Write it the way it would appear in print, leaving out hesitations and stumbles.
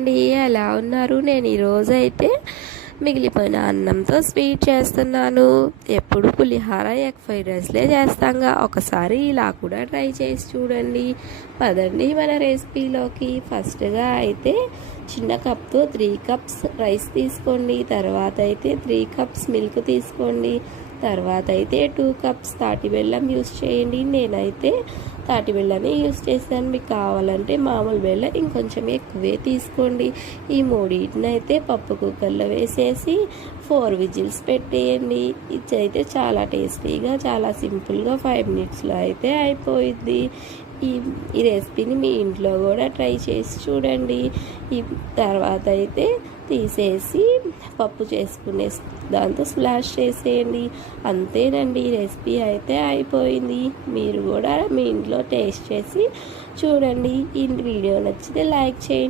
అండి, ఎలా ఉన్నారు? నేను ఈరోజైతే మిగిలిపోయిన అన్నంతో స్వీట్ చేస్తున్నాను. ఎప్పుడు పులిహార ఎగ్ ఫ్రైడ్ రైస్లే చేస్తాంగా, ఒకసారి ఇలా కూడా ట్రై చేసి చూడండి. పదండి మన రెసిపీలోకి. ఫస్ట్గా అయితే చిన్న కప్తో 3 కప్స్ రైస్ తీసుకోండి. తర్వాత అయితే 3 కప్స్ మిల్క్ తీసుకోండి. తర్వాత అయితే 2 కప్స్ తాటి బెల్లం యూస్ చేయండి. నేనైతే తాటి బెల్లాన్ని యూస్ చేశాను. మీకు కావాలంటే మామూలు బెల్లం ఇంకొంచెం ఎక్కువే తీసుకోండి. ఈ మూడింటిని అయితే పప్పు కుక్కర్లో వేసేసి 4 విజిల్స్ పెట్టేయండి. ఇది అయితే చాలా టేస్టీగా, చాలా సింపుల్గా 5 మినిట్స్లో అయితే అయిపోయింది. ఈ రెసిపీని మీ ఇంట్లో కూడా ట్రై చేసి చూడండి. ఈ తర్వాత అయితే తీసేసి పప్పు చేసుకునే దాంతో స్లాష్ చేసేయండి. అంతేనండి, ఈ రెసిపీ అయితే అయిపోయింది. మీరు కూడా మీ ఇంట్లో టేస్ట్ చేసి చూడండి. ఈ వీడియో నచ్చితే లైక్ చేయండి.